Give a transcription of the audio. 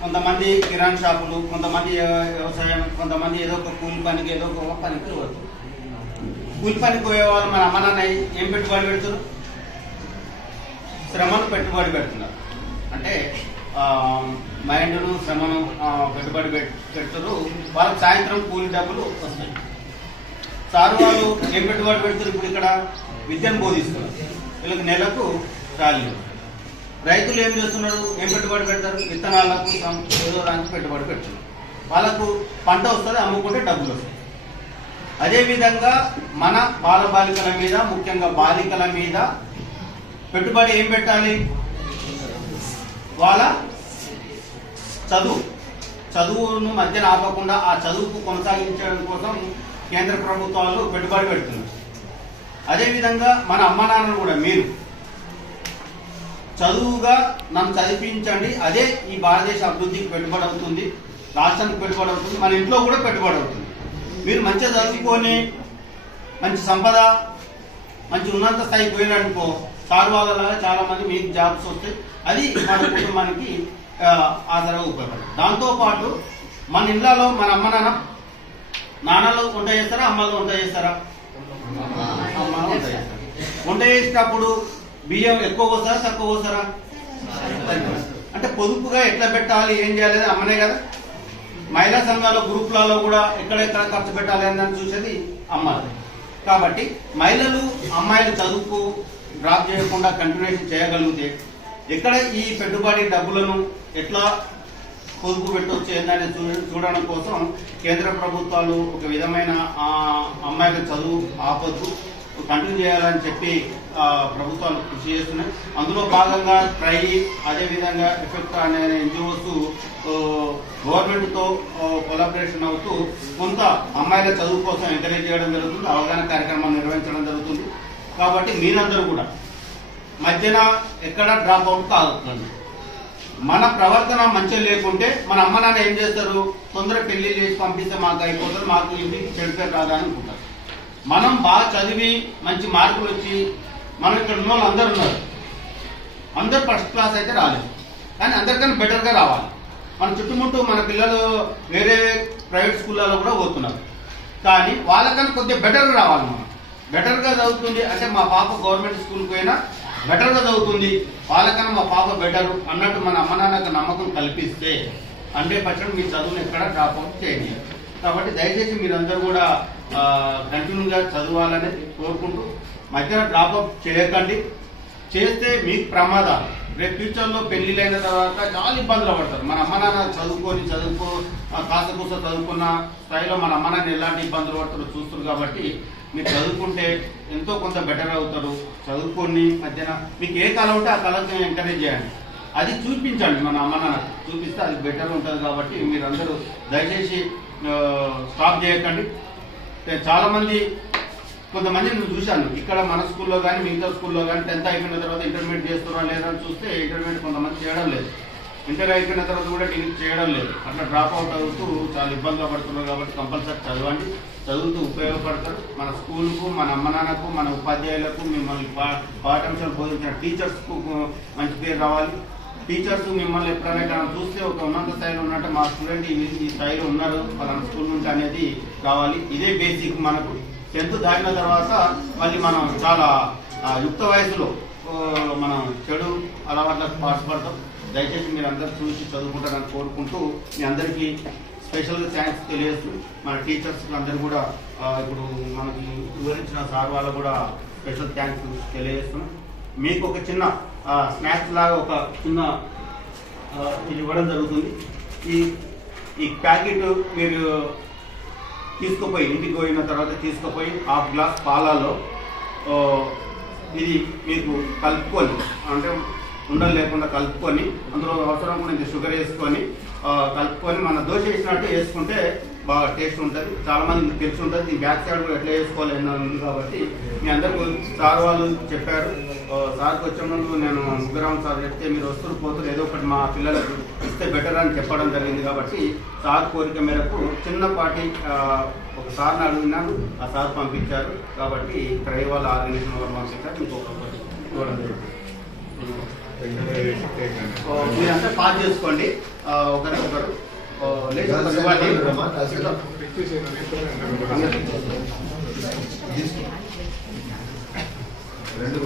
కొంతమంది కిరాణా షాపులు, కొంతమంది వ్యవసాయం, కొంతమంది ఏదో ఒక కూలి పనికి ఏదో ఒక పనికి పోతారు. కూలి పనికి పోయే వాళ్ళు మన అమ్మ నాన్న ఏం పెట్టుబడి పెడుతున్నారు? శ్రమను పెట్టుబడి పెడుతున్నారు. అంటే మైండ్ను శ్రమను పెట్టుబడి పెడుతున్నారు. వాళ్ళకి సాయంత్రం కూలి డబ్బులు వస్తాయి. సారు వాళ్ళు ఏం పెట్టుబడి పెడుతున్నారు? ఇప్పుడు ఇక్కడ విద్యను బోధిస్తున్నారు. వీళ్ళకి నెలకు శాలరీ. రైతులు ఏం చేస్తున్నారు? ఏం పెట్టుబడి పెడతారు? విత్తనాలకు ఏదో దానికి పెట్టుబడి పెడుతున్నారు. వాళ్ళకు పంట వస్తుంది, అమ్ముకుంటే డబ్బులు వస్తాయి. అదేవిధంగా మన బాలబాలికల మీద, ముఖ్యంగా బాలికల మీద పెట్టుబడి ఏం పెట్టాలి? వాళ్ళ చదువును మధ్యన ఆపకుండా ఆ చదువుకు కొనసాగించడం కోసం కేంద్ర ప్రభుత్వాలు పెట్టుబడి పెడుతున్నారు. అదేవిధంగా మన అమ్మ నాన్నలు కూడా మీరు చదువుగా నన్ను చదివించండి, అదే ఈ భారతదేశ అభివృద్ధికి పెట్టుబడి అవుతుంది, రాష్ట్రానికి పెట్టుబడి అవుతుంది, మన ఇంట్లో కూడా పెట్టుబడి అవుతుంది. మీరు మంచిగా చదువుకొని మంచి సంపద, మంచి ఉన్నత స్థాయికి పోయిననుకో సార్ వాళ్ళలాగా చాలా మంది మీకు జాబ్స్ వస్తాయి. అది మన కుటుంబానికి ఆధారంగా ఉపయోగపడుతుంది. దాంతోపాటు మన ఇళ్లలో మన అమ్మ నాన్నలు వంట చేస్తారా, అమ్మలు వంట చేస్తారా? అమ్మలు వంట చేస్తారు. వంట చేసేటప్పుడు బియ్యం ఎక్కువ పోస్తారా, తక్కువ పోస్తారా? అంటే పొదుపుగా ఎట్లా పెట్టాలి, ఏం చేయాలి అమ్మనే కదా. మహిళా సంఘాల గ్రూపులలో కూడా ఎక్కడెక్కడ ఖర్చు పెట్టాలి అని చూసేది అమ్మాయి. కాబట్టి మహిళలు అమ్మాయిలు చదువుకు డ్రాప్ చేయకుండా కంటిన్యూషన్ చేయగలిగితే ఎక్కడ ఈ పెట్టుబడి డబ్బులను ఎట్లా పొదుపు పెట్టవచ్చు ఏందని చూడడం కోసం కేంద్ర ప్రభుత్వాలు ఒక విధమైన అమ్మాయిల చదువు ఆపద్దు కంటిన్యూ చేయాలని చెప్పి ప్రభుత్వాలు కృషి చేస్తున్నాయి. అందులో భాగంగా ట్రై, అదేవిధంగా ఎఫెక్ట్ అనే ఎన్జిఓస్ గవర్నమెంట్తో కొలాబరేషన్ అవుతూ కొంత అమ్మాయిల చదువు కోసం ఎంకరేజ్ చేయడం జరుగుతుంది, అవగాహన కార్యక్రమాలు నిర్వహించడం జరుగుతుంది. కాబట్టి మీరందరూ కూడా మధ్యన ఎక్కడ డ్రాప్ అవుట్ కాదు. మన ప్రవర్తన మంచిగా లేకుంటే మన అమ్మ నాన్న ఏం చేస్తారు? తొందరగా పెళ్లి చేసి పంపిస్తే మాకు అయిపోతుంది, మాకు ఇంటికి చెడిపోయి కాదా అనుకుంటారు. మనం బాగా చదివి మంచి మార్కులు వచ్చి మనం ఇక్కడ ఉన్న వాళ్ళు అందరు ఉన్నారు, అందరు ఫస్ట్ క్లాస్ అయితే రాలేదు, కానీ అందరికన్నా బెటర్గా రావాలి. మన చుట్టుముట్టు మన పిల్లలు వేరే ప్రైవేట్ స్కూళ్ళలో కూడా పోతున్నారు, కానీ వాళ్ళకన్నా కొద్దిగా బెటర్గా రావాలి. మనం బెటర్గా చదువుతుంది అంటే మా పాప గవర్నమెంట్ స్కూల్కి పోయినా బెటర్గా చదువుతుంది, వాళ్ళకన్నా మా పాప బెటరు అన్నట్టు మన అమ్మ నాన్నకు నమ్మకం కల్పిస్తే 100% మీ చదువును ఎక్కడ డ్రాప్ అవుట్ చేయండి. కాబట్టి దయచేసి మీరందరూ కూడా కంటిన్యూగా చదవాలని కోరుకుంటూ మధ్యన డ్రాప్ అవుట్ చేయకండి. చేస్తే మీకు ప్రమాదాలు. రేపు ఫ్యూచర్లో పెళ్లిళ్ళైన తర్వాత చాలా ఇబ్బందులు పడతారు. మన అమ్మ నాన్న కాస్త కూస చదువుకున్న స్థాయిలో మన అమ్మ నాన్న ఎలాంటి ఇబ్బందులు పడతారో చూస్తారు. కాబట్టి మీరు చదువుకుంటే ఎంతో కొంత బెటర్ అవుతారు. చదువుకొని మధ్యన మీకు ఏ కళ ఉంటే ఆ కళను ఎంకరేజ్ చేయండి, అది చూపించండి. మన అమ్మ నాన్న చూపిస్తే అది బెటర్ ఉంటుంది. కాబట్టి మీరందరూ దయచేసి స్టాప్ చేయకండి. చాలామంది కొంతమంది నేను చూశాను ఇక్కడ మన స్కూల్లో కానీ మిగతా స్కూల్లో కానీ 10th అయిపోయిన తర్వాత ఇంటర్మీడియట్ చేస్తున్నారా లేదా అని చూస్తే ఇంటర్మీడియట్ కొంతమంది చేయడం లేదు, ఇంటర్ అయిపోయిన తర్వాత కూడా డిగ్రీ చేయడం లేదు. అట్లా డ్రాప్ అవుట్ అవుతూ చాలా ఇబ్బందులు పడుతున్నారు. కాబట్టి కంపల్సరీ చదవండి, చదువుతూ ఉపయోగపడతారు. మన స్కూల్కు, మన అమ్మ నాన్నకు, మన ఉపాధ్యాయులకు, మిమ్మల్ని పాఠ్యాంశాలు బోధించిన టీచర్స్కు మంచి పేరు రావాలి. టీచర్స్ మిమ్మల్ని ఎప్పుడైనా చూస్తే ఒక ఉన్నత స్థాయిలో ఉన్నట్టు మా స్టూడెంట్ ఈ స్థాయిలో ఉన్నారు పలానా స్కూల్ నుంచి అనేది కావాలి. ఇదే బేసిక్. మనకు 10th దాటిన తర్వాత మళ్ళీ మనం చాలా యుక్త వయసులో మనం చెడు అలవాట్లకు పాటుపడతాం. దయచేసి మీరు అందరూ చూసి చదువుకుంటారని కోరుకుంటూ మీ అందరికీ స్పెషల్గా థ్యాంక్స్ తెలియజేస్తూ మన టీచర్స్ అందరూ కూడా ఇప్పుడు మనకి వివరించిన సార్ వాళ్ళు కూడా స్పెషల్ థ్యాంక్స్ తెలియజేస్తున్నాం. మీకు ఒక చిన్న స్నాక్స్ లాగా ఒక చిన్న ఇది ఇవ్వడం జరుగుతుంది. ఈ ప్యాకెట్ మీరు తీసుకుపోయి ఇంటికి పోయిన తర్వాత తీసుకుపోయి 1/2 గ్లాస్ పాలలో ఇది మీకు కలుపుకొని, అంటే ఉండలు లేకుండా కలుపుకొని, అందులో అవసరం కూడా షుగర్ వేసుకొని కలుపుకొని మన దోశ వేసినట్టు వేసుకుంటే బాగా టేస్ట్ ఉంటుంది. చాలా మంది తెలిసి ఉంటుంది. దీని బ్యాక్ సైడ్ కూడా ఎట్లా వేసుకోవాలి ఉంది. కాబట్టి మీ అందరికీ సార్ వాళ్ళు చెప్పారు. సార్కి వచ్చిన ముందు నేను ముగ్గురామ్ సార్ చెప్తే మీరు వస్తురు పోతురు ఏదో ఒకటి మా పిల్లలకు ఇస్తే బెటర్ అని చెప్పడం జరిగింది. కాబట్టి సార్ కోరిక మేరకు చిన్నపాటి ఒక సార్ని అడిగినాను, ఆ సార్ పంపించారు. కాబట్టి ట్రై వాళ్ళ ఆర్గనైజేషన్ వాళ్ళు పంపించారు. ఇంకొకటి ఇవ్వడం జరిగింది. మీరంతా పాస్ చేసుకోండి. ఒకరికొకరు లేకపోతే ఇవ్వండి. రెండు